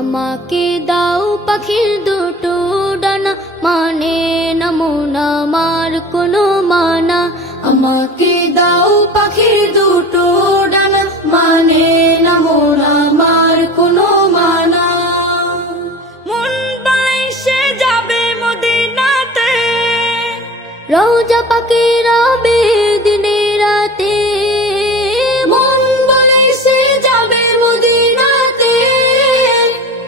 আমাকে দাও পাখির দুটো ডানা, মানে না মন আমার কোনো মানা। আমাকে দাও পাখির দুটো ডানা, মানে না মন আমার কোনো মানা। মন বাইসে যাবে মদিনাতে, রওজা পাকে রবে দিনে রাতে। মন বাইসে যাবে মদিনাতে,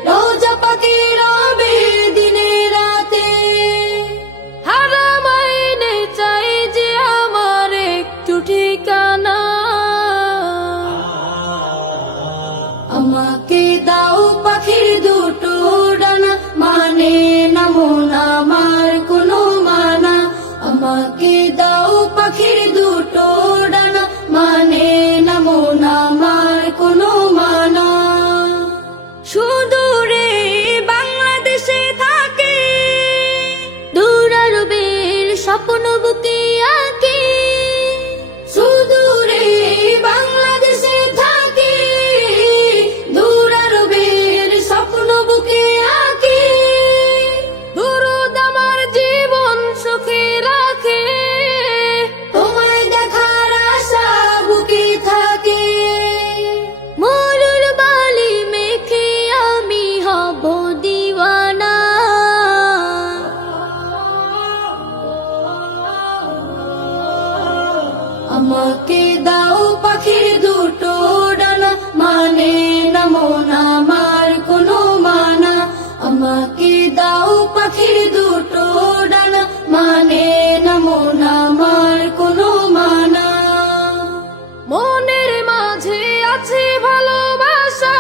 রওজা পাকে রবে দিনে রাতে। হারাম আইনে চাই যে আমার একটু ঠিকানা। আমাকে দাও পাখির দুটো ডানা, মানে না মন আমার কোনো মানা। আমাকে দাও পাখির দুটো ডানা, মানে না মন আমার কোনো মানা। সুদূরে বাংলাদেশে থাকি, দূর আরবের স্বপ্ন বুকে আঁকি। সুদূরে বাংলাদেশে থাকি, দূর আরবের স্বপ্ন বুকে আঁকি। দুরুদ আমার জীবন সুখে রাখে, তোমায় দেখার আশা বুকে থাকে। মরুর বালি মেখে আমি হব দিওয়ানা। আমাকে দাও পাখির দুটো ডানা, মানে না মন আমার কোনো মানা। আমাকে দাও পাখির দুটো ডানা, মানে না মন আমার কোনো মানা। মনের মাঝে আছে ভালোবাসা,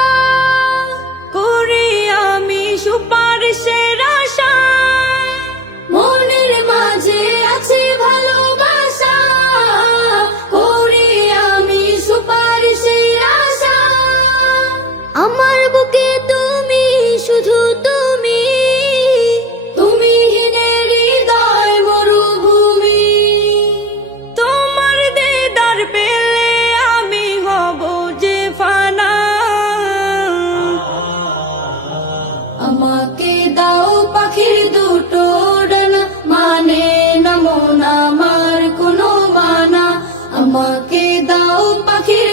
করি আমি সুপারিশের আশা। মনের মাঝে আছে ভালোবাসা, করি আমি সুপারিশের আশা। আমার বুকে তুমি, শুধু তুমি, তুমি হীনে হৃদয় মরুভূমি। তোমার দিদার পেলে আমি হব যে ফানা। আমাকে দাও পাখির দুটো ডানা, মানে না মন আমার কোনো মানা। আমাকে দাও পাখির